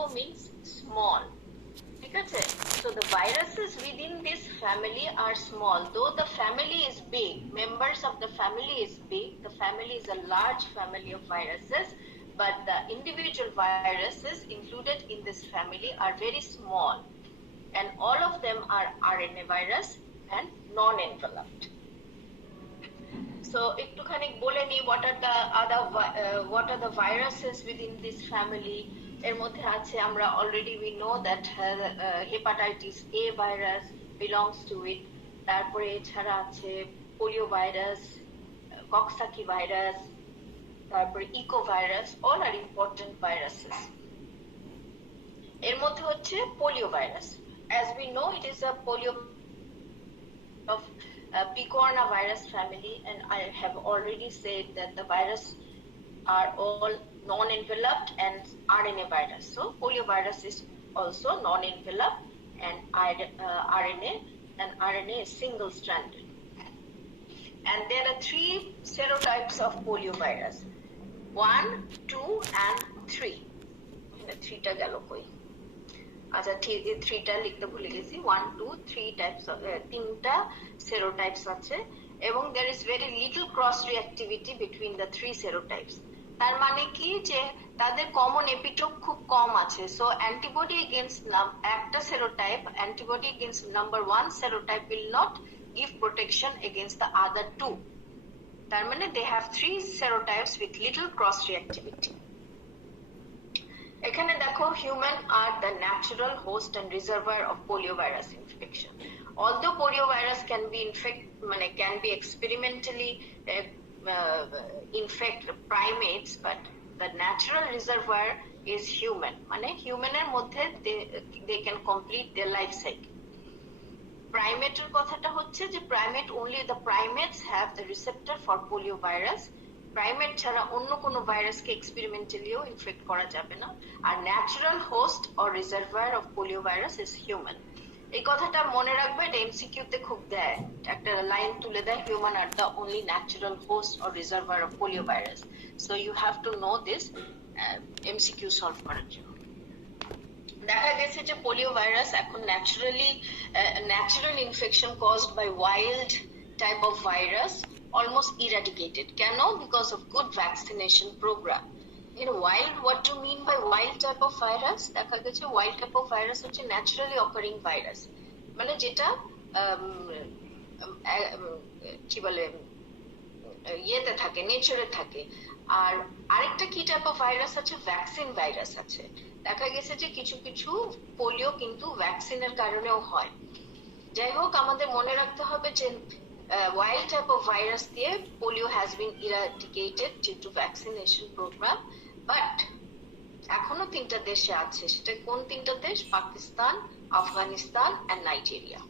Micro means small. Okay? So the viruses within this family are small. Though the family is big, members of the family is big, the family is a large family of viruses, but the individual viruses included in this family are very small. And all of them are RNA virus and non-enveloped. So একটুখানি বলে নি what are the viruses within this family. এর মধ্যে আছে আমরা already we know that hepatitis A virus belongs to it. তারপরে এছাড়া আছে polio virus, coxsackie virus, তারপরে eco virus, all are important viruses. এর মধ্যে হচ্ছে polio virus. As we know, it is a polio of picorna virus family, and I have already said that the virus are all non-enveloped and RNA virus. So polio virus is also non-enveloped and RNA, and RNA is single-stranded. And there are 3 serotypes of polio virus: 1, 2, and 3. 3টা গেল কই? আচ্ছা ঠিক, 3টা লিখতে ভুলে গেছি। 1, 2, 3 types of 3টা সেরোটাইপস আছে, এবং there is very little cross reactivity between the 3 serotypes. তার মানে কি যে তাদের কমন এপিটোপ খুব কম আছে। সো অ্যান্টিবডি এগেইনস্ট একটা serotype, antibody against number 1 serotype will not give protection against the other 2. তার মানে they have 3 serotypes with little cross reactivity. এখানে দেখো, human are the natural host and reservoir of poliovirus infection. Although poliovirus can be experimentally infect primates, but the natural reservoir is human. মানে human-এর মধ্যে they can complete their life cycle. Primate-এর কথাটা হচ্ছে যে primate, only the primates have the receptor for poliovirus. Primate ছাড়া অন্য কোনো ভাইরাসকে এক্সপেরিমেন্টালিও ইনফেক্ট করা যাবে না। আর natural host or reservoir of polio virus is human. এই কথাটা মনে রাখবে, এটা এমসিকিউতে খুব দেয়, একটা লাইন তুলে দেয়, human are the only natural host or reservoir of polio virus. So you have to know this MCQ solve করার জন্য। দেখা গেছে যে পোলিও ভাইরাস এখন natural infection caused by wild type of virus almost eradicated. Cano? Because of good vaccination program. Wild, what do you mean by wild type of virus? দেখা গেছে wild type of virus হচ্ছে naturally occurring virus, মানে যেটা কি বলে ইয়েতে থাকে, নেচারে থাকে। আর আরেকটা কি টাইপ অফ ভাইরাস আছে, ভ্যাকসিন ভাইরাস আছে। দেখা গেছে যে কিছু কিছু পোলিও কিন্তু ভ্যাকসিনের কারণেও হয়। যাই হোক, আমাদের মনে রাখতে হবে যে wild type of virus দিয়ে polio has been eradicated due to vaccination program, but এখনো 3টা দেশে আছে। সেটা কোন 3টা দেশ? পাকিস্তান, আফগানিস্তান and নাইজেরিয়া।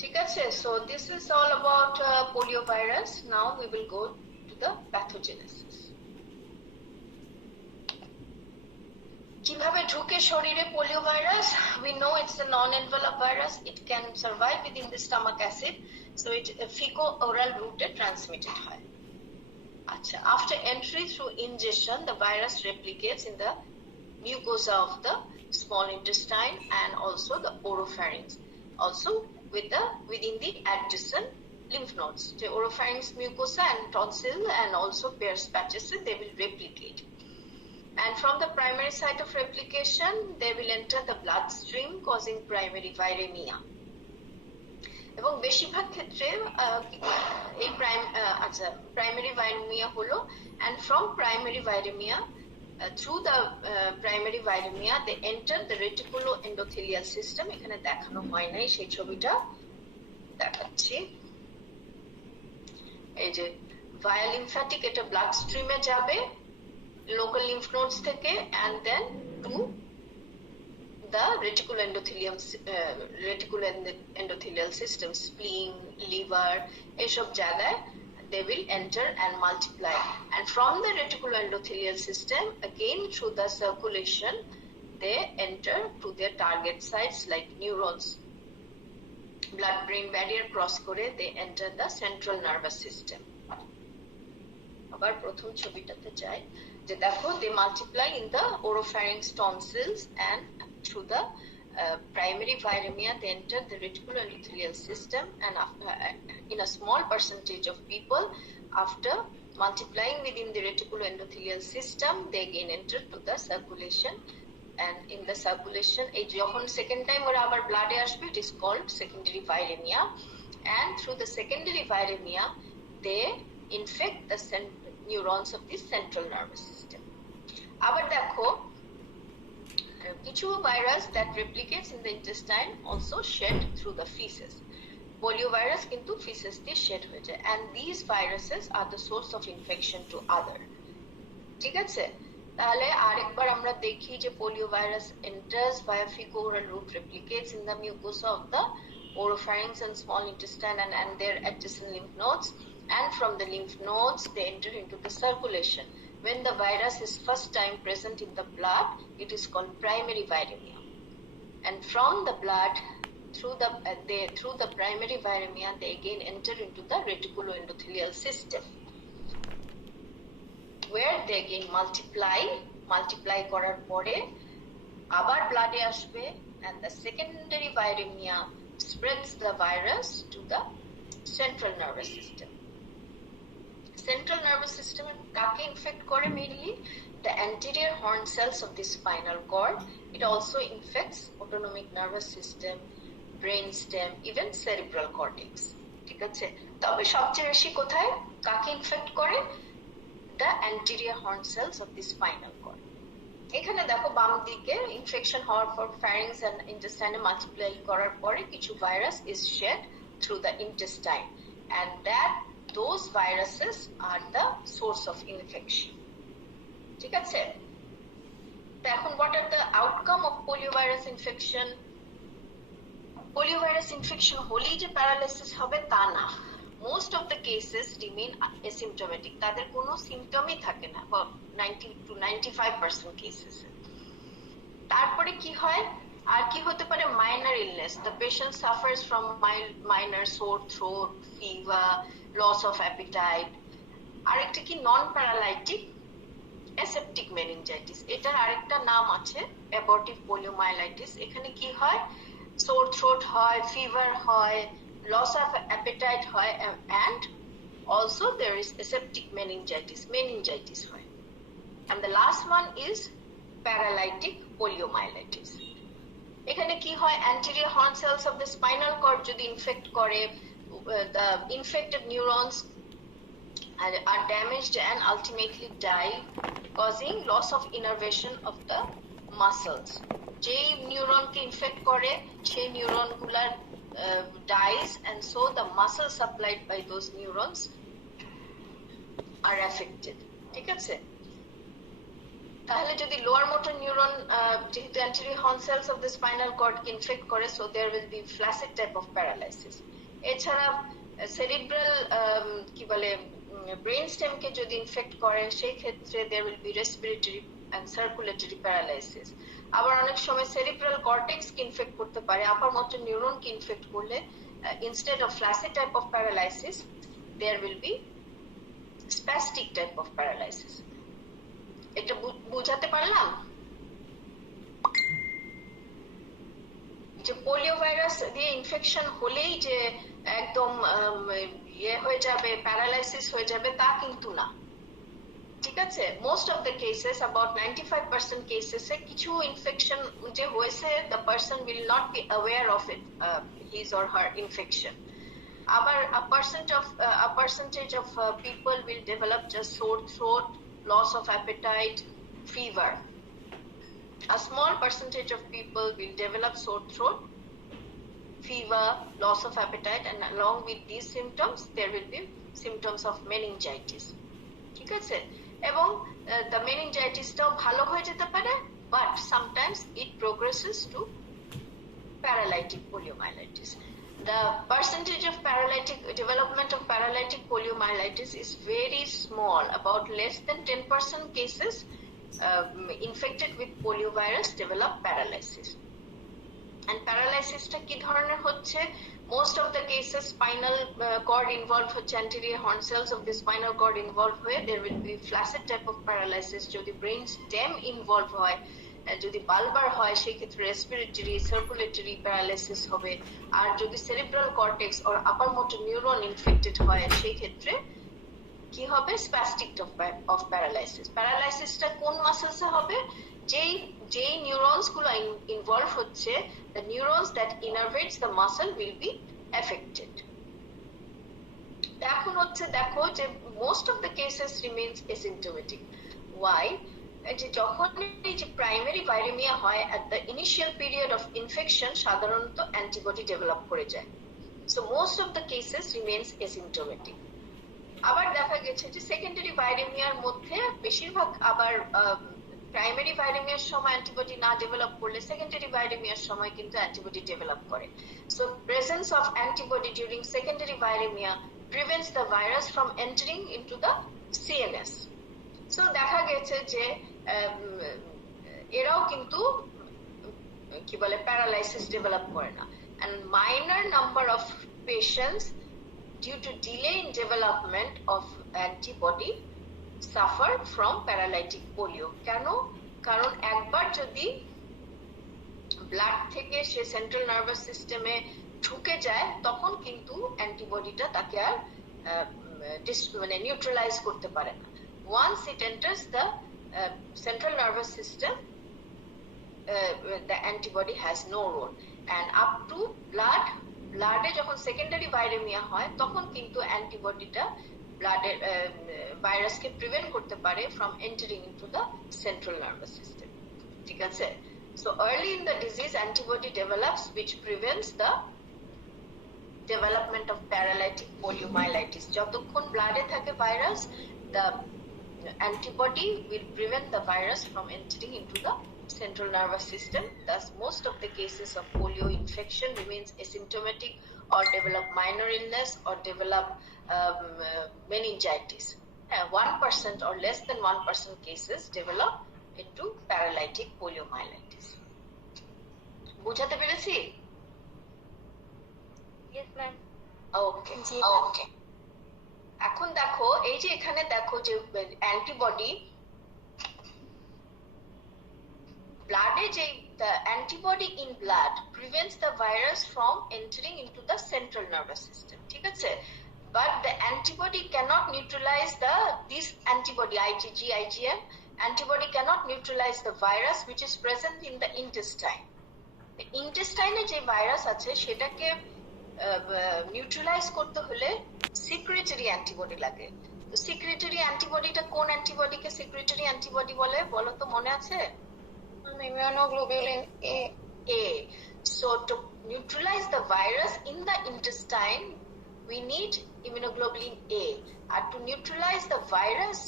ঠিক আছে, so this is all about polio virus. Now we will go to the pathogenesis. কিভাবে ঢুকে শরীরে polio virus? We know it's a non-enveloped virus. It can survive within the stomach acid, so it fecal-oral route transmitted হয়। আচ্ছা, after entry through ingestion, the virus replicates in the mucosa of the small intestine and also the oropharynx, also within the adjacent lymph nodes. The oropharynx mucosa and tonsil and also Peyer's patches, they will replicate. And from the primary site of replication, they will enter the bloodstream, causing primary viremia. এবং বেশিরভাগ ক্ষেত্রে এই প্রাইমারি ভাইরেমিয়া হলো, and from primary viremia, through the primary viremia, they enter the reticuloendothelial system. এখানে দেখানো হয় নাই, সেই ছবিটা দেখাচ্ছি। এই যে via lymphatic, এটা ব্লাড স্ট্রিমে যাবে local lymph nodes থেকে, and then to the reticuloendothelial system, spleen, liver, এসব জায়গায় they will enter and multiply. And from the reticuloendothelial system, again through the circulation, they enter to their target sites like neurons. Blood-brain barrier cross করে they enter the central nervous system. আবার প্রথম ছবিটাতে যাই। যে দেখো they multiply in the oropharynx tonsils and through the primary viremia they enter the reticuloendothelial system, and after, in a small percentage of people, after multiplying within the reticuloendothelial system they again enter to the circulation, and in the circulation এই যখন second time ওরা আবার blood আসবে it is called secondary viremia, and through the secondary viremia they infect the neurons of the central nervous system. আবার দেখো কিছু virus that replicates in the intestine also shed through the feces. Polio virus কিন্তু feces দিয়ে shed হয়ে যায়, and these viruses are the source of infection to other. ঠিক আছে, তাহলে আরেকবার আমরা দেখি যে polio virus enters via fecal-oral route, replicates in the mucosa of the oropharynx and small intestine and their adjacent lymph nodes, and from the lymph nodes they enter into the circulation. When the virus is first time present in the blood, it is called primary viremia, and from the blood through the primary viremia they again enter into the reticuloendothelial system, where they again multiply করার পরে আবার ব্লাডে আসবে, and the secondary viremia spreads the virus to the central nervous system. Central nervous system কাকে infect করে mainly? The anterior horn cells of the spinal cord. It also infects autonomic nervous system, brain stem, even cerebral cortex. ঠিক আছে, তবে সবচেয়ে বেশি কোথায় কাকে infect করে? The anterior horn cells of the spinal cord. এখানে দেখো বাম দিকে ইনফেকশন হওয়ার পর pharynx and intestine multiply করার পরে কিছু virus is shed through the intestine, and those viruses are the source of infection. ঠিক আছে, তো এখন what are the outcome of poliovirus infection? Poliovirus infection হলেই যে প্যারালাইসিস হবে তা না। Most of the cases remain asymptomatic. তাদের কোনো সিম্পটমই থাকে না 90 to 95% cases. তারপরে কি হয়? আর কি হতে পারে? Minor illness. The patient suffers from minor sore throat, fever, loss of appetite. আরেকটা কি নন প্যারালাইটিক অ্যাসেপ্টিক মেনিনজাইটিস। এটার আরেকটা নাম আছে অ্যাবর্টিভ পোলিওমাইলাইটিস। এখানে কি হয়? সোর থ্রোট হয়, ফিভার হয়, loss of appetite হয়, and also there is aseptic meningitis হয়, and the last one is paralytic poliomyelitis. এখানে কি হয়? anterior horn cells of the spinal cord যদি infect করে, the infected neurons are damaged and ultimately die, causing loss of innervation of the muscles. যেই নিউরনকে ইনফেক্ট করে সেই নিউরনগুলার dies, and so the muscles supplied by those neurons are affected. ঠিক আছে, তাহলে যদি লোয়ার মোটর নিউরন যেহেতু anterior horn cells of the spinal cord কে ইনফেক্ট করে, so there will be flaccid type of paralysis. এছাড়া cerebral কি বলে ব্রেন স্টেম কে যদি ইনফেক্ট করে সেই ক্ষেত্রে there will be respiratory and circulatory paralysis. আবার অনেক সময় সেরিব্রাল কর্টেক্স কে ইনফেক্ট করতে পারে। আপার মোটর নিউরন কে ইনফেক্ট করলে instead of flaccid type of paralysis there will be spastic type of paralysis. এটা বুঝাতে পারলাম? যে পোলিও ভাইরাস দিয়ে ইনফেকশন হলেই যে একদম ইয়ে হয়ে যাবে, প্যারালাইসিস হয়ে যাবে তা কিন্তু না। ঠিক আছে, most of the cases, about 95% cases এ কিছু ইনফেকশন যে হয়েছে the person will not be aware of it, his or her infection. আবার a percentage of people will develop just sore throat, loss of appetite, fever. A small percentage of people will develop sore throat, fever, loss of appetite, and along with these symptoms there will be symptoms of meningitis. ঠিক আছে, এবং the meningitis টাও ভালো হয়ে যেতে পারে, but sometimes it progresses to paralytic poliomyelitis. The percentage of development of paralytic poliomyelitis is very small, about less than 10% cases infected with poliovirus develop paralysis. And প্যারালাইসিসটা কি ধরনের হচ্ছে? Most of the cases spinal cord involved হচ্ছে, anterior horn cells of the spinal cord involved হয়ে there will be flaccid type of paralysis. যদি brain stem involved হয়, যদি বালবার হয় সেই ক্ষেত্রে রেসপিরেটরি সার্কুলেটরি প্যারালাইসিস হবে। আর যদি cerebral cortex or upper motor neuron infected হয় সেই ক্ষেত্রে কি হবে? Spastic of paralysis. প্যারালাইসিসটা কোন মাসেলসে হবে? যেই নিউরনস গুলো ইনভলভ হচ্ছে, the neurons that innervates the muscle will be affected. এখন হচ্ছে দেখো যে most of the cases remains asymptomatic. Why? যে যখন এই যে প্রাইমারি ভাইরেমিয়া হয় at the initial period of infection সাধারণত অ্যান্টিবডি ডেভেলপ করে যায়, so most of the cases remains asymptomatic. আবার দেখা গেছে যে সেকেন্ডারি ভাইরেমিয়ার মধ্যে বেশিরভাগ আবার প্রাইমারি ভাইরেমিয়ার সময় অ্যান্টিবডি না ডেভেলপ করলে সেকেন্ডারি ভাইরেমিয়ার সময় কিন্তু অ্যান্টিবডি ডেভেলপ করে। So presence of antibody during secondary viremia prevents the virus from entering into the CNS. So দেখা গেছে যে এরাও কিন্তু কি বলে প্যারালাইসিস ডেভেলপ করে না। and minor number of patients due to delay in development of antibody suffer from paralytic polio. কেন? কারণ একবার যদি ব্লাড থেকে সে সেন্ট্রাল নার্ভাস সিস্টেমে ঢুকে যায় তখন কিন্তু অ্যান্টিবডিটা তাকে আর মানে নিউট্রালাইজ করতে পারে না। once it enters the central nervous system, the antibody has no role, and up to ব্লাডে যখন সেকেন্ডারি ভাইরেমিয়া হয় তখন কিন্তু অ্যান্টিবডিটা ব্লাডের ভাইরাসকে প্রিভেন্ট করতে পারে from entering into the central nervous system. ঠিক আছে? So early in the disease antibody develops which prevents the development of paralytic poliomyelitis. যতক্ষণ ব্লাডে থাকে virus, the antibody will prevent the virus from entering into the central nervous system. Thus, most of the cases of polio infection remains asymptomatic or develop minor illness or develop meningitis. 1% or less than 1% cases develop into paralytic poliomyelitis. বুঝাতে পেরেছি? Yes, ma'am. Okay. Okay. এখন দেখো এই যে এখানে দেখো যে অ্যান্টিবডি ব্লাডে যে the antibody in blood prevents the virus from entering into the central nervous system. ঠিক আছে? But the antibody cannot neutralize this antibody IgG, IgM antibody cannot neutralize the virus which is present in the intestine. The intestine যে ভাইরাস আছে সেটাকে নিউট্রালাইজ করতে হলে secretory antibody লাগে। তো সিক্রেটরি অ্যান্টিবডিটা কোন অ্যান্টিবডিকে সিক্রেটরি অ্যান্টিবডি বলে বলো তো, মনে আছে? Immunoglobulin A. So to neutralize the virus in the intestine, we need immunoglobulin A. R to neutralize the virus,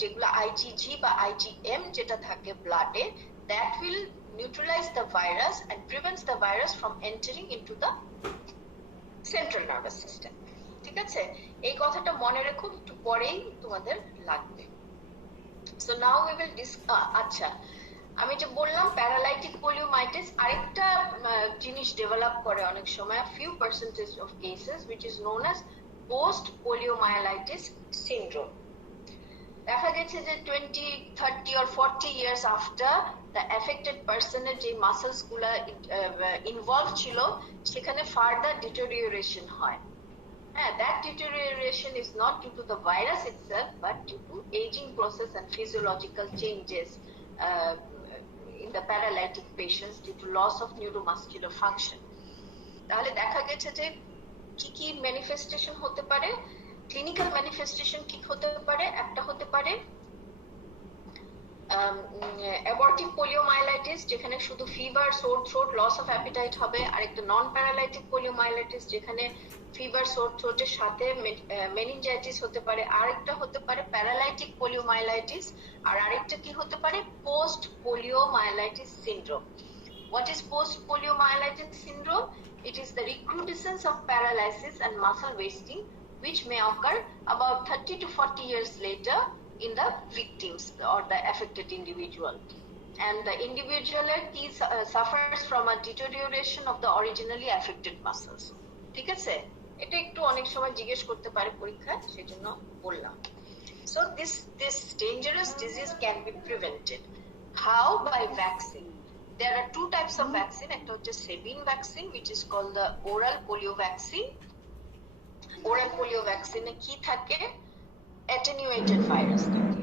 যেগুলো IgG বা IgM যেটা থাকে ব্লাডে, that will neutralize the virus and prevents the virus from entering into the central nervous system. ঠিক আছে? এই কথাটা মনে রেখো, একটু পরেই তোমাদের লাগবে। So now we will আচ্ছা, আমি যে বললাম প্যারালাইটিক পোলিওমাইটিস আরেকটা জিনিস ডেভেলপ করে অনেক সময়, few percentage of cases which is known as post poliomyelitis syndrome. দেখা গেছে যে 20, 30 or 40 years after the affected personের যে মাসলস গুলা ইনভলভ ছিল সেখানে ফার্দার ডিটোরিওরেশন হয়। That deterioration is not due to the virus itself but due to aging process and physiological changes in the paralytic patients due to loss of neuromuscular function. তাহলে দেখা গেছে যে কি কি ম্যানিফেস্টেশন হতে পারে, ক্লিনিক্যাল ম্যানিফেস্টেশন কি হতে পারে? একটা হতে পারে অ্যাবর্টিভ পোলিওমাইলাইটিস যেখানে শুধু fever, sore throat, loss of appetite হবে। আরেকটা নন প্যারালাইটিক পোলিওমাইলাইটিস যেখানে ফিভার, সোর থ্রোটের সাথে মেনিনজাইটিস হতে পারে। আরেকটা হতে পারে প্যারালাইটিক পোলিওমাইলাইটিস। আর আরেকটা কি হতে পারে? Post poliomyelitis syndrome. What is post poliomyelitis syndrome? It is the recrudescence of paralysis and muscle wasting which may occur about 30 to 40 years later in the victims or the affected individual. and the individual suffers from a deterioration of the originally affected muscles. ঠিক আছে, এটা একটু অনেক সময় জিজ্ঞেস করতে পারে পরীক্ষায়, সেজন্য বললাম। So this dangerous disease can be prevented. How? By vaccine. There are two types of vaccine. একটা হচ্ছে Sabin vaccine, which is called the oral polio vaccine. Oral polio vaccine কি থাকে? Attenuated virus থাকে।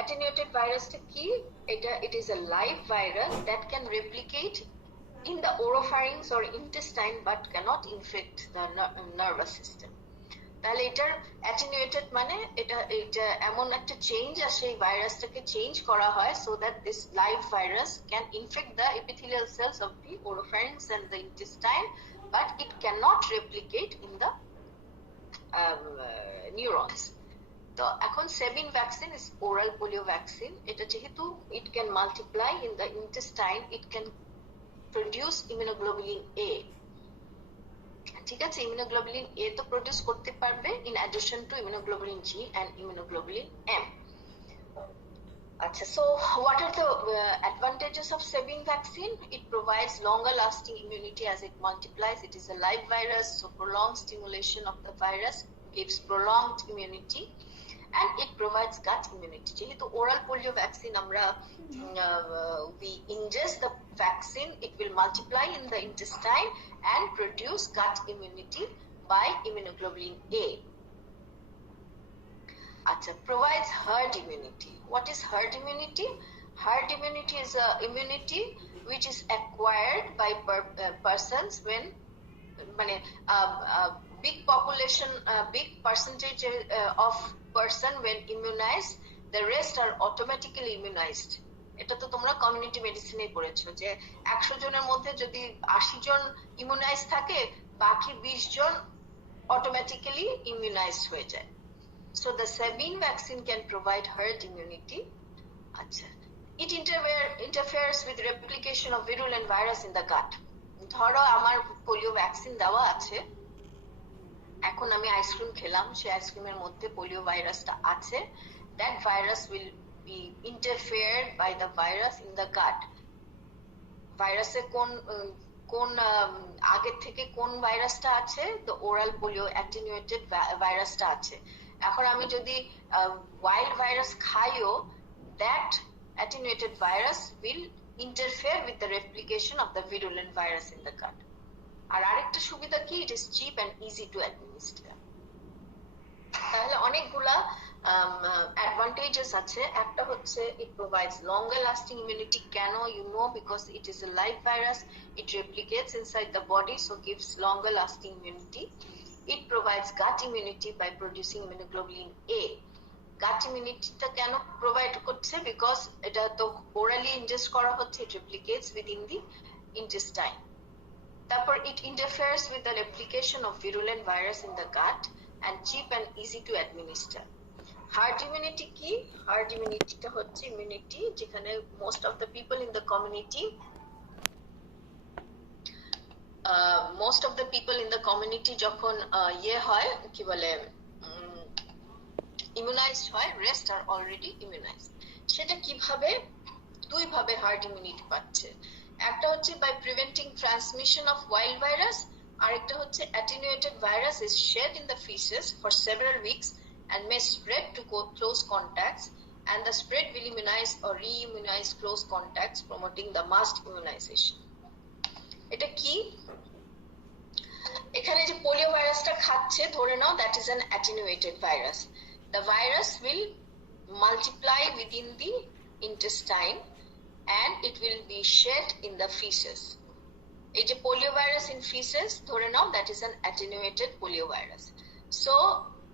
Attenuated virus কি? It is a live virus that can replicate in the oropharynx or intestine but cannot infect the nervous system. তাহলে এটার অ্যাটেনুয়েটেড মানে এটা এমন একটা চেঞ্জ আসে, এই ভাইরাসটাকে চেঞ্জ করা হয় so that this live virus can infect the epithelial cells of the oropharynx and the intestine, but it cannot replicate in the neurons. তো এখন Sabin vaccine is oral polio vaccine. এটা যেহেতু it can multiply in the intestine, it can produce immunoglobulin A. ঠিক আছে, immunoglobulin A তো প্রডিউস করতে পারবে in addition to immunoglobulin G and immunoglobulin M. আচ্ছা, so what are the advantages of Sabin vaccine? It provides longer lasting immunity as it multiplies. It is a live virus, so prolonged stimulation of the virus gives prolonged immunity, and it provides gut immunity. যেহেতু oral polio vaccine আমরা we ingest the vaccine, it will multiply in the intestine and produce gut immunity by immunoglobulin A. Acha, provides herd immunity. What is herd immunity? Herd immunity is a immunity which is acquired by persons when big population, big percentage of person when immunized, the rest are automatically immunized. এটা তো তোমরা কমিউনিটি মেডিসিনে পড়েছো যে 100 জনের মধ্যে যদি 80 জন ইমিউনাইজ থাকে, বাকি 20 জন অটোমেটিক্যালি ইমিউনাইজড হয়ে যায়। So the Sabin vaccine can provide herd immunity. আচ্ছা, it interferes with replication of virulent virus in the gut. ধরো আমার পোলিও ভ্যাকসিন দেওয়া আছে, এখন আমি আইসক্রিম খেলাম, সেই আইসক্রিমের মধ্যে পোলিও ভাইরাসটা আছে, that virus will be interfered by the virus in the gut. ভাইরাসে কোন আগে থেকে কোন ভাইরাসটা আছে? the oral polio attenuated ভাইরাসটা আছে। এখন আমি যদি wild virus খাইও, that attenuated virus will interfere with the replication of the virulent virus in the gut. আর আরেকটা সুবিধা কি? it is cheap and easy to administer. তাহলে অনেকগুলা advantages আছে। একটা হচ্ছে it provides longer lasting immunity. কেন? you know, because it is a live virus, it replicates inside the body, so gives longer lasting immunity. It provides gut immunity by producing immunoglobulin A. Gut immunity টা কেন প্রোভাইড করছে? বিকজ এটা তো orally ingest করা হচ্ছে, it replicates within the intestine. তারপর it interferes with the replication of virulent virus in the gut and cheap and easy to administer. Herd immunity কি? Herd immunity টা হচ্ছে immunity যেখানে most of the people in the community যখন হয় কি বলে immunized হয়, rest are already immunized. সেটা কিভাবে? দুই ভাবে herd immunity পাচ্ছে। একটা হচ্ছে by preventing transmission of wild virus, আরেকটা হচ্ছে attenuated virus is shed in the feces for several weeks and may spread to close contacts, and the spread will immunize or re-immunize close contacts, promoting the mass immunization. এটা কি? এখানে যে পোলিও ভাইরাসটা খাচ্ছে, ধরে নাও that is an attenuated virus. The virus will multiply within the intestine and it will be shed in the feces. এই যে polio virus in feces, ধরে নাও that is an attenuated polio virus. So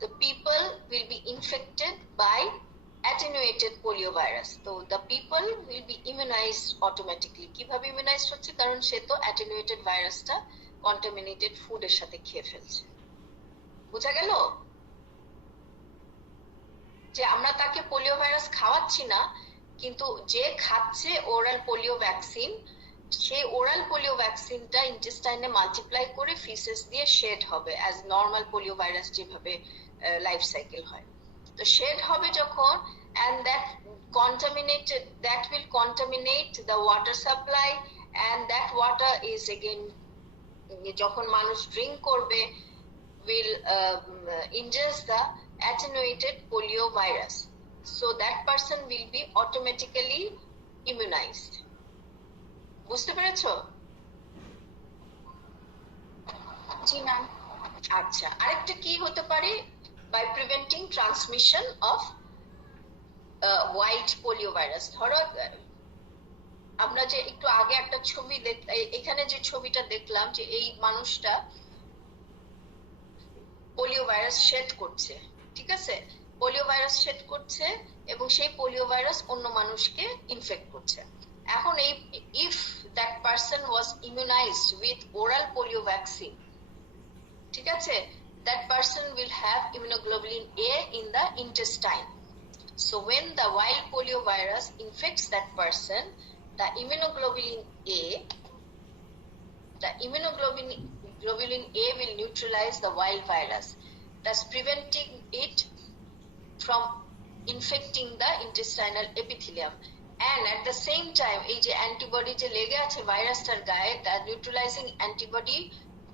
the people will be infected by attenuated polio virus. So the people will be immunized automatically. কিভাবে immunized হচ্ছে? কারণ সে তো attenuated ভাইরাসটা contaminated food এর সাথে খেয়ে ফেলছে। বুঝা গেল? যে আমরা তাকে পোলিও ভাইরাস খাওয়াচ্ছি না, কিন্তু যে খাচ্ছে ওরাল পোলিও ভ্যাকসিন, সেই ওরাল পোলিও ভ্যাকসিনটা ইন্টেস্টাইনে মাল্টিপ্লাই করে ফিসেস দিয়ে শেড হবে অ্যাজ নর্মাল পোলিও ভাইরাস যেভাবে লাইফ সাইকেল হয়। তো শেড হবে যখন, and that will contaminate the water supply, and that water is again যখন মানুষ ড্রিঙ্ক করবে will ingest the attenuated polio virus, so that person will be automatically immunized. বুঝতে পেরেছো? জি ম্যাম। আচ্ছা, আরেকটা কি হতে পারে? by preventing transmission of wild polio virus. ধরো আমরা যে একটু আগে একটা ছবি এখানে যে ছবিটা দেখলাম যে এই মানুষটা পোলিও ভাইরাস শেড করছে, ঠিক আছে? পোলিও ভাইরাস শেড করছে এবং সেই পোলিও ভাইরাস অন্য মানুষকে ইনফেক্ট করছে। এখন এই if that person was immunised with oral polio vaccine, ঠিক আছে, that person will have immunoglobulin A in the intestine. So when the wild polio virus infects that person, the immunoglobulin A will neutralize the wild virus, thus preventing it from infecting the intestinal epithelium. And at the same time, এই যে অ্যান্টিবডি যে লেগে আছে ভাইরাসটার গায়ে, the neutralizing antibody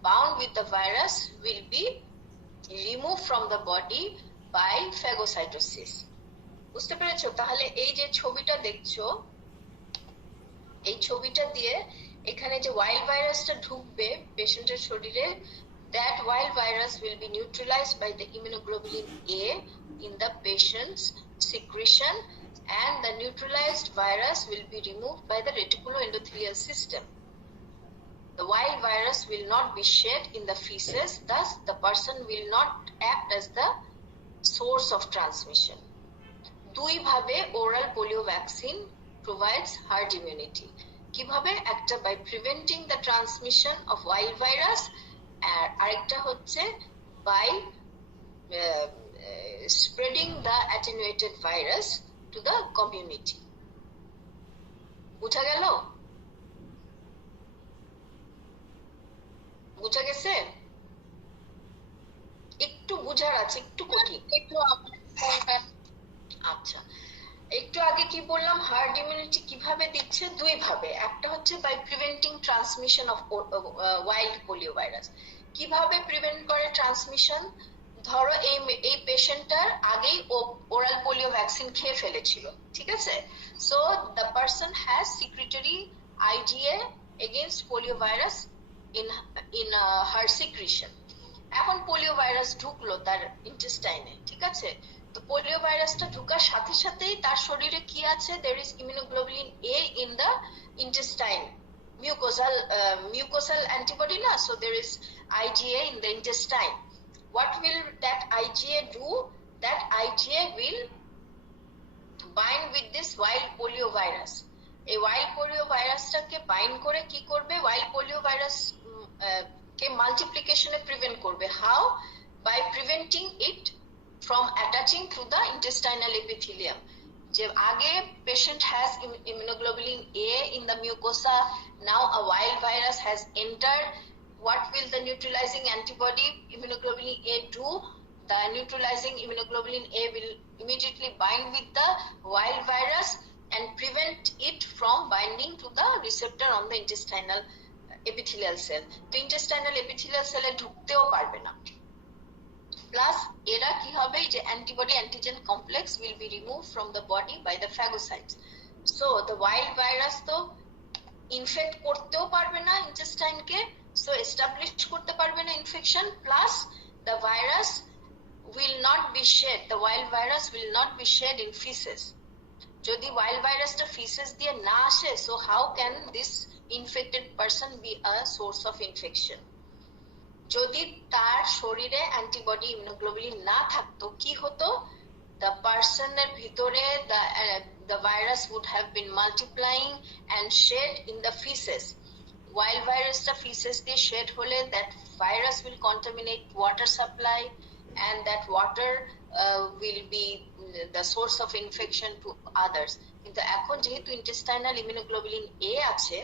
bound with the virus will be removed from the body by phagocytosis. বুঝতে পেরেছো? তাহলে এই যে ছবিটা দেখছো, এই ছবিটা দিয়ে এখানে যে ওয়াইল্ড ভাইরাসটা ঢুকবে পেশেন্টের শরীরে, that wild virus will be neutralized by the immunoglobulin A in the patient's secretion, and the neutralized virus will be removed by the reticuloendothelial system. The wild virus will not be shed in the feces, thus the person will not act as the source of transmission. দুই ভাবে oral polio vaccine provides herd immunity. কিভাবে? একটা by preventing the transmission of wild virus, আর আরেকটা হচ্ছে by spreading the attenuated virus to the community. বুঝা গেল? বুঝা গেছে? একটু বুঝার আছে, একটু কঠিন। আচ্ছা, একটু আগে কি বললাম? হার্ড ইমিউনিটি কিভাবে দিচ্ছে? দুই ভাবে। একটা হচ্ছে by preventing transmission of wild polio virus. কিভাবে প্রিভেন্ট করে ট্রান্সমিশন? ধরো এই পেশেন্টটার আগেই ওরাল পোলিও ভ্যাকসিন খেয়ে ফেলেছিল, ঠিক আছে? So the person has secretory IgA against polio virus in her secretion. এখন পোলিও ভাইরাস ঢুকলো তার ইন্টেস্টাইনে, ঠিক আছে? তো পোলিও ভাইরাসটা ঢুকার সাথে সাথেই তার শরীরে কি আছে? there is immunoglobulin A in the intestine, mucosal antibody na, so there is IgA in the intestine. What will that IgA do? That IgA will bind with this wild polio virus. এই wild polio ভাইরাসটাকে bind করে কি করবে? Wild polio virus কে মাল্টিপ্লিকেশনে prevent করবে। How? By preventing it from attaching to the intestinal epithelium. যে আগে patient has immunoglobulin A in the mucosa, now a wild virus has entered. What will the neutralizing antibody immunoglobulin A do? The neutralizing immunoglobulin A will immediately bind with the wild virus and prevent it from binding to the receptor on the intestinal epithelial cell. তো intestinal epithelial cell এ ঢুকতেও পারবে না। প্লাস এরা কি হবে? যে antibody antigen complex will be removed from the body by the phagocytes. So the wild virus তো ইনফেক্ট করতেও পারবে না ইন্টেস্টাইনকে, সো এস্টাবলিশ করতে পারবে না infection, plus the virus will not be shed, the wild virus will not be shed in feces. যদি wild virusটা feces দিয়ে না আসে, so how can this infected person be a source of infection? যদি তার শরীরে অ্যান্টিবডি ইমিউনোগ্লোবুলিন না থাকতো, কি হতো? the personের ভিতরে the virus would have been multiplying and shed in the feces. Wild virusটা feces দিয়ে shed হলে that virus will contaminate water supply, and that water will be the source of infection to others. কিন্তু এখন যেহেতু intestinal immunoglobulin A আছে,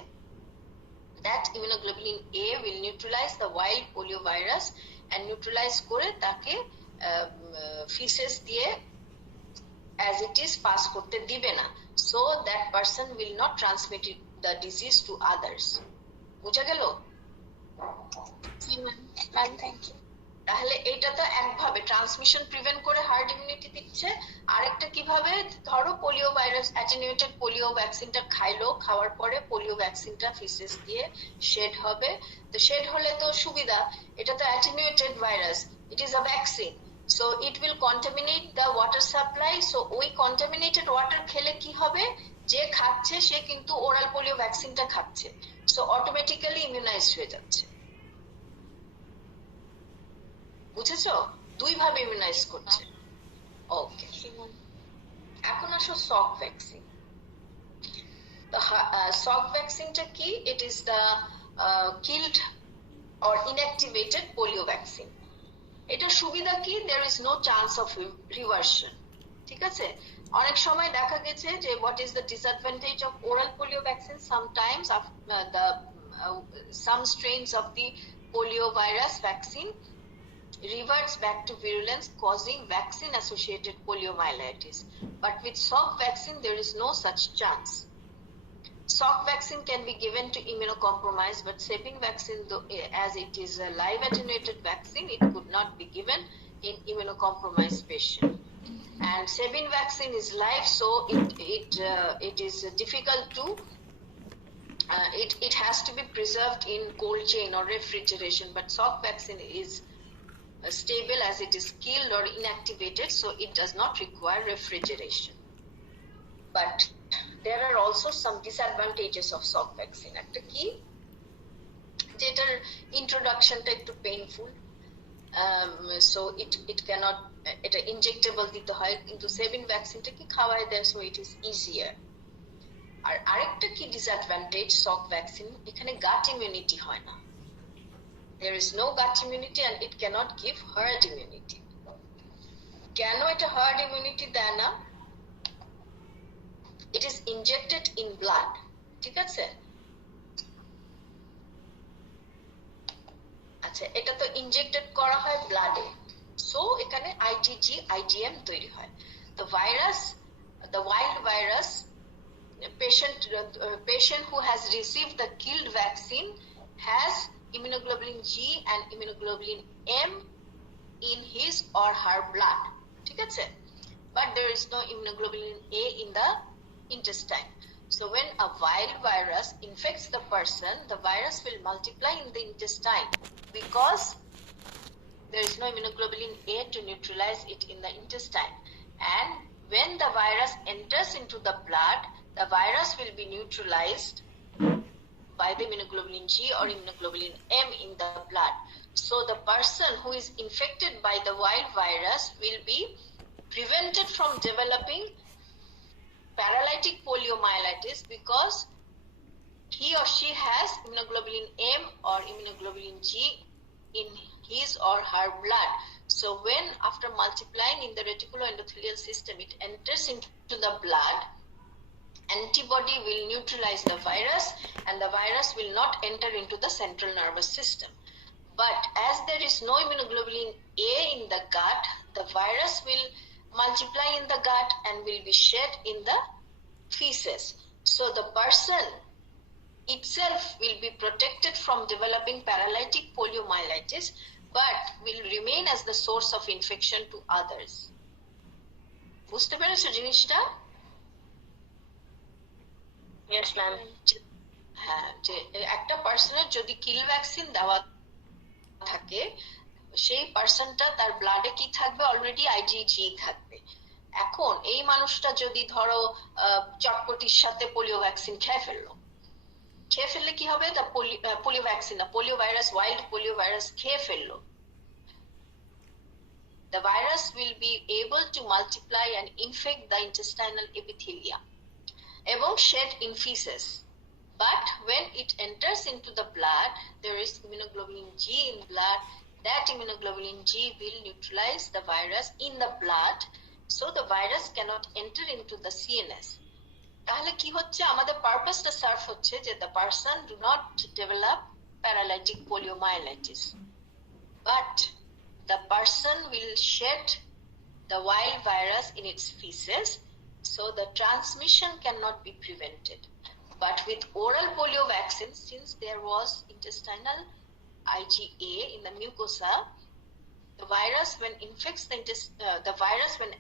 that immunoglobulin A will neutralize the wild polio virus and neutralize করে তাকে feces দিয়ে as it is pass করতে দিবে না, so that person will not transmit the disease to others. বুঝা গেল? জি ম্যাম। Ma'am thank you. তাহলে এটা তো একভাবে ট্রান্সমিশন প্রিভেন্ট করে হার্ড ইমিউনিটি দিচ্ছে। আরেকটা কিভাবে, ধরো পোলিও ভাইরাস অ্যাটেনুয়েটেড পোলিও ভ্যাকসিনটা খাইলো, খাওয়ার পরে পোলিও ভ্যাকসিনটা ফিসেস দিয়ে শেড হবে, তো শেড হলে তো সুবিধা, এটা তো attenuated virus, it is a vaccine, so it will contaminate the water supply, so ওই কন্টামিনেটেড ওয়াটার খেলে কি হবে, যে খাচ্ছে সে কিন্তু ওরাল পোলিও ভ্যাকসিনটা খাচ্ছে, সো অটোমেটিক্যালি ইমিউনাইজড হয়ে যাচ্ছে। বুঝেছো? দুই ভাবে ইমিউনাইজ করছে। ওকে, এখন আসো সক ভ্যাকসিন। সক ভ্যাকসিনটা কি? It is the killed or inactivated polio vaccine. এটা সুবিধা কি? There is no chance of reversion. ঠিক আছে, অনেক সময় দেখা গেছে যে what is the disadvantage of oral polio vaccine, sometimes some strains of the polio virus vaccine reverts back to virulence, causing vaccine-associated poliomyelitis. But with Salk vaccine, there is no such chance. Salk vaccine can be given to immunocompromised, but Sabin vaccine, though, as it is a live attenuated vaccine, it could not be given in immunocompromised patient. And Sabin vaccine is live, so it is difficult to. It has to be preserved in cold chain or refrigeration, but Salk vaccine is stable as it is killed or inactivated, so it does not require refrigeration. But there are also some disadvantages of Salk vaccine. একটা কি, যেটার ইন্ট্রোডাকশনটা একটু painful, so it cannot, এটা ইনজেক্টেবল দিতে হয়, কিন্তু সেভিন ভ্যাকসিনটা কি খাওয়ায় দেয়, so it is easier. আর আরেকটা কি ডিসঅ্যাডভান্টেজ Salk ভ্যাকসিন, এখানে গাট ইমিউনিটি হয় না। There is no gut immunity and it cannot give herd immunity. কেন এটা herd immunity দেয় না? It is injected in blood. ঠিক আছে, আচ্ছা, এটা তো ইনজেক্টেড করা হয় ব্লাডে, সো এখানে IgG IgM তৈরি হয়। The virus, the wild virus, patient who has received the killed vaccine has immunoglobulin G and immunoglobulin M in his or her blood. ঠিক আছে, but there is no immunoglobulin A in the intestine. So when a wild virus infects the person, the virus will multiply in the intestine because there is no immunoglobulin A to neutralize it in the intestine. And when the virus enters into the blood, the virus will be neutralized by the immunoglobulin G or immunoglobulin M in the blood. So the person who is infected by the wild virus will be prevented from developing paralytic poliomyelitis because he or she has immunoglobulin M or immunoglobulin G in his or her blood. So when after multiplying in the reticuloendothelial system it enters into the blood, antibody will neutralize the virus and the virus will not enter into the central nervous system. But as there is no immunoglobulin A in the gut, the virus will multiply in the gut and will be shed in the feces. So the person itself will be protected from developing paralytic poliomyelitis but will remain as the source of infection to others. বুঝতে পেরেছো জিনিসটা? Yes, ma'am. হ্যাঁ, যে একটা পার্সনের যদি কিল ভ্যাকসিন দেওয়া থাকে, সেই পার্সনটা তার ব্লাডে কি থাকবে, অলরেডি IgG থাকবে। এখন এই মানুষটা যদি ধরো চটপটির সাথে পোলিও ভ্যাকসিন খেয়ে ফেললে কি হবে, তা পোলিও ভ্যাকসিন না, polio virus, wild polio virus খেয়ে ফেললো, the virus will be able to multiply and infect the intestinal epithelia এবং shed in feces. But when it enters into the blood, there is immunoglobulin G in blood. That immunoglobulin G will neutralize the virus in the blood, so the virus cannot enter into the CNS. তাহলে কি হচ্ছে, আমাদের পারপাসটা সার্ভ হচ্ছে যে the person do not develop paralytic poliomyelitis, but the person will shed the wild virus in its feces, so the transmission cannot be prevented. But with oral polio vaccine, since there was intestinal IgA in the mucosa, the virus when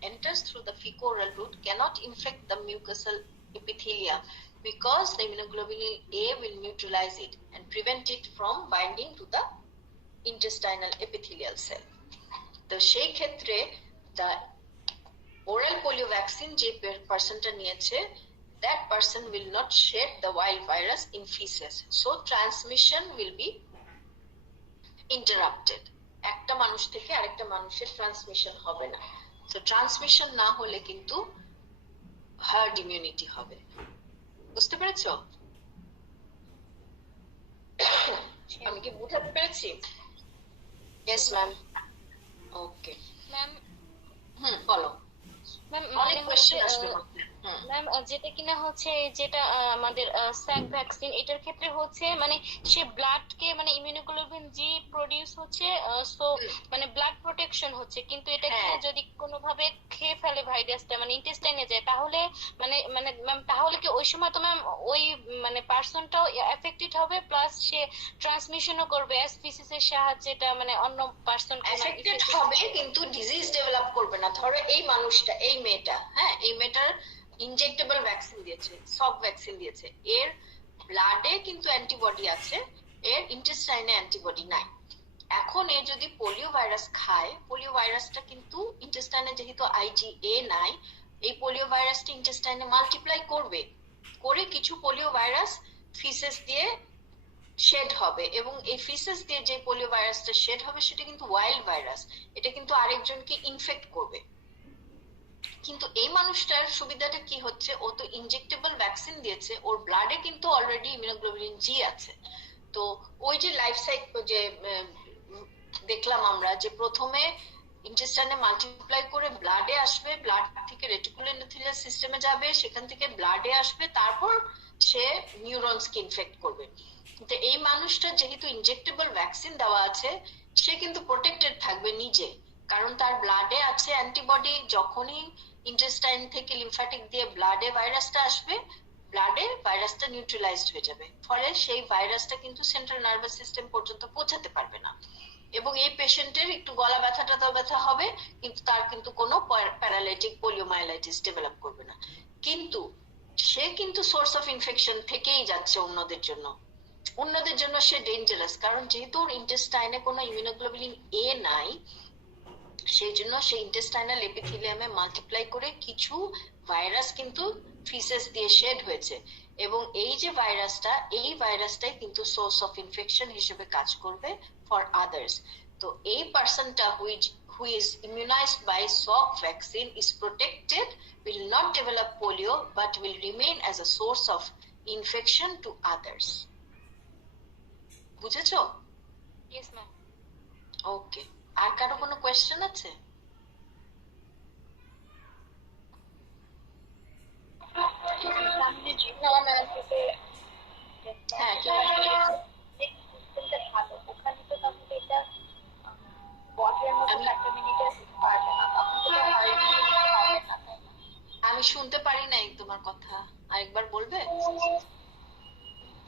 enters through the fecal-oral route cannot infect the mucosal epithelium because the immunoglobulin A will neutralize it and prevent it from binding to the intestinal epithelial cell. তো সেই ক্ষেত্রে the oral polio vaccine যে পার্সনটা নিয়েছে, that person will not shed the wild virus in feces, so transmission will be interrupted. একটা মানুষ থেকে আরেকটা মানুষের ট্রান্সমিশন হবে না। তো ট্রান্সমিশন না হলে কিন্তু হার্ড ইমিউনিটি হবে। বুঝতে পেরেছো? আমি কি বুঝাতে পেরেছি? Yes ma'am. Okay ma'am. বলো ম্যাম অনেক কোশ্চেন আসবে। ম্যাম যেটা কিনা হচ্ছে যেটা আমাদের স্যাক ভ্যাকসিন, এটার ক্ষেত্রে হচ্ছে মানে সে ব্লাডকে মানে ইমিউনোগ্লোবিন জি প্রডিউস হচ্ছে, সো মানে ব্লাড প্রোটেকশন হচ্ছে, কিন্তু এটা কিনা যদি কোনোভাবে খেয়ে ফেলে ভাইরাসটা মানে ইন্টেস্টাইনে যায়, তাহলে মানে মানে ম্যাম তাহলে কি ওই সময় তো ম্যাম ওই মানে পার্সনটাও এফেক্টেড হবে, প্লাস সে ট্রান্সমিশনও করবে ফিসিস এর সাহায্যে, এটা মানে অন্য পার্সন এফেক্টেড হবে কিন্তু ডিজিজ ডেভেলপ করবে না। ধরো এই মানুষটা, এই মেয়েটা, এই মেয়েটার ইনজেক্টেবল ভ্যাকসিন দিয়েছে, সব ভ্যাকসিন দিয়েছে, এর ব্লাডে কিন্তু অ্যান্টিবডি আছে, এর ইন্টেস্টাইনে অ্যান্টিবডি নাই। এখন এ যদি পোলিও ভাইরাস খায়, পোলিও ভাইরাসটা কিন্তু ইন্টেস্টাইনে যেহেতু IgA নাই, এই পোলিও ভাইরাসটা ইন্টেস্টাইনে মাল্টিপ্লাই করবে, করে কিছু পোলিও ভাইরাস ফিসেস দিয়ে শেড হবে, এবং এই ফিসেস দিয়ে যে পোলিও ভাইরাসটা শেড হবে সেটা কিন্তু ওয়াইল্ড ভাইরাস, এটা কিন্তু আরেকজনকে ইনফেক্ট করবে। কিন্তু এই মানুষটার সুবিধাটা কি হচ্ছে, ও তো ইনজেক্টেবল ভ্যাকসিন দিয়েছে, ওর ব্লাডে কিন্তু অলরেডি ইমিউনোগ্লোবুলিন জি আছে। তো ওই যে লাইফ সাইকেল যে দেখলাম আমরা, যে প্রথমে ইন্টেস্টাইনে মাল্টিপ্লাই করে ব্লাডে আসবে, ব্লাড থেকে রেটিকুলার এন্ডোথেলিয়াল সিস্টেমে যাবে, সেখান থেকে ব্লাডে আসবে, তারপর সে নিউরনসকে ইনফেক্ট করবে। তো এই মানুষটা যেহেতু ইনজেক্টেবল ভ্যাকসিন দেওয়া আছে, সে কিন্তু প্রোটেক্টেড থাকবে নিজে, কারণ তার ব্লাডে আছে অ্যান্টিবডি। যখনই ইন্টেস্টাইন থেকে লিম্ফ্যাটিক দিয়ে ব্লাডে ভাইরাসটা আসবে, ব্লাডে ভাইরাসটা নিউট্রালাইজড হয়ে যাবে, ফলে সেই ভাইরাসটা কিন্তু সেন্ট্রাল নার্ভাস সিস্টেম পর্যন্ত পৌঁছাতে পারবে না। এবং এই পেশেন্টের একটু গলা ব্যথা হবে, কিন্তু তার কিন্তু কোনো প্যারালাইটিক পোলিওমাইলাইটিস ডেভেলপ করবে না, কিন্তু সে কিন্তু সোর্স অফ ইনফেকশন থেকেই যাচ্ছে অন্যদের জন্য। অন্যদের জন্য সে ডেঞ্জারাস, কারণ যেহেতু ওর ইন্টেস্টাইনে কোনো ইমিউনোগ্লোবুলিন এ নাই, সেই জন্য সে ইন্টেস্টাইনাল এপিথেলিয়ামে মাল্টিপ্লাই করে কিছু ভাইরাস কিন্তু ফিসেস দিয়ে শেড হয়েছে, এবং এই যে ভাইরাসটা, এই ভাইরাসটাই কিন্তু সোর্স অফ ইনফেকশন হিসেবে কাজ করবে ফর আদার্স। তো এই পার্সনটা who is immunized by Salk vaccine is protected, will not develop polio, but will remain as a source of infection to others. বুঝেছো? Yes ma'am. ওকে, আর কারো কোনো কোয়েশ্চেন আছে? হ্যাঁ, আমি শুনতে পারি নাই তোমার কথা, আরেকবার বলবে?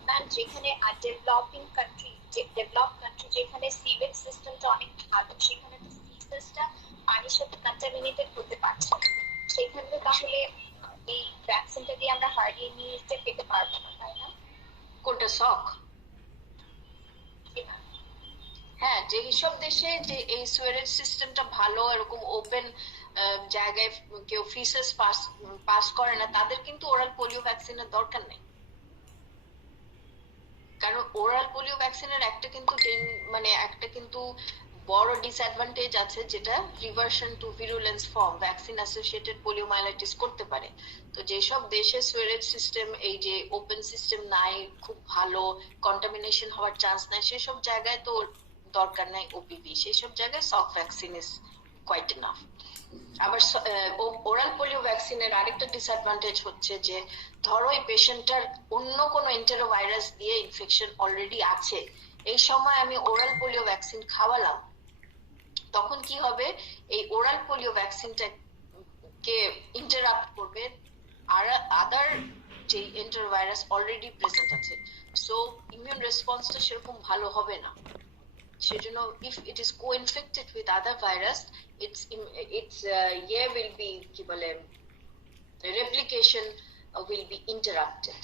ম্যাম যেখানে ডেভেলপিং কান্ট্রি, ডেভেলপ কান্ট্রি যেখানে সিভেজ সিস্টেমটা অনেক ভালো, সেখানে তো ফিসেসটা পানির সাথে কন্টামিনেটেড হতে পারছে, সেখানে তাহলে এই ভ্যাকসিনটা দিয়ে আমরা হার্ড ইমিউনিটি পেতে পারবো না, তাই না? কোনটা শক? হ্যাঁ, যে সব দেশে যে এই সুয়ারেজ সিস্টেমটা ভালো, এরকম ওপেন জায়গায় কেউ ফিসেস পাস করে না, তাদের কিন্তু ওরাল পোলিও ভ্যাকসিনের দরকার নেই। কারণ ওরাল পোলিও ভ্যাকসিনের একটা কিন্তু বড় ডিসঅ্যাডভান্টেজ আছে, যেটা reversion to virulence form vaccine associated poliomyelitis করতে পারে। তো যেসব দেশে সুয়ারেজ সিস্টেম, এই যে ওপেন সিস্টেম নাই, খুব ভালো কন্টামিনেশন হওয়ার চান্স নাই, সেসব জায়গায় তো দরকার নাই ওপিভি, সেসব জায়গায় সক ভ্যাকসিন ইজ কোয়াইট এনাফ। আবার ওরাল পোলিও ভ্যাকসিনের আরেকটা ডিসঅ্যাডভান্টেজ হচ্ছে যে, ধরো এই পেশেন্টটার অন্য কোনো এন্টেরোভাইরাস দিয়ে ইনফেকশন অলরেডি আছে, এই সময় আমি ওরাল পোলিও ভ্যাকসিন খাওয়ালাম, তখন কি হবে, এই ওরাল পোলিও ভ্যাকসিনটা কে ইন্টারাপ্ট করবে আর আদার যে এন্টারভাইরাস অলরেডি প্রেজেন্ট আছে, সো ইমিউন রেসপন্সটা সেরকম ভালো হবে না। সেজন্য if it is co-infected with other virus, its will be কি বলে replication will be interrupted।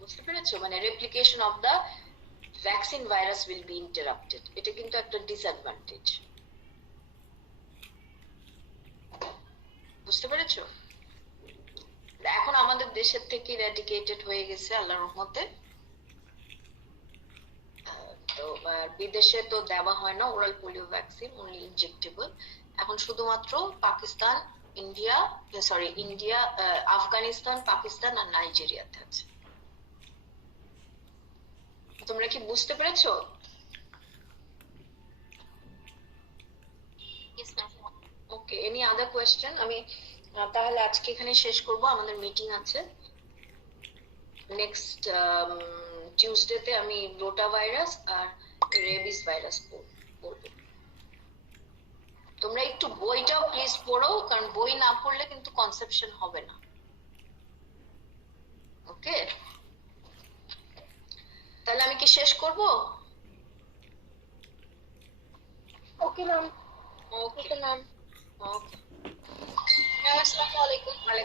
বুঝতে পেরেছো? মানে replication of the vaccine virus will be interrupted। এটা কিন্তু একটা ডিসঅ্যাডভান্টেজ। বুঝতে পেরেছো? এখন আমাদের দেশের থেকে ইরাডিকেটেড হয়ে গেছে আল্লাহর রহমতে। তো বিদেশে তো দেওয়া হয় না oral polio vaccine, only injectable. এখন শুধুমাত্র পাকিস্তান, ইন্ডিয়া, আফগানিস্তান, পাকিস্তান আর নাইজেরিয়াতে আছে। তোমরা কি বুঝতে পেরেছো? ওকে, এনি আদার কোয়েশ্চেন? আমি তাহলে আজকে এখানে শেষ করব, আমাদের মিটিং আছে নেক্সট টিউসডেতে। আমি রোটা ভাইরাস আর রেবিস ভাইরাস বলবো। তোমরা একটু বইটাও প্লিজ পড়ো, কারণ বই না পড়লে কিন্তু কনসেপশন হবে না। ওকে, তাহলে আমি কি শেষ করব? Okay ma'am. Okay ma'am. Okay. আসসালামু আলাইকুম।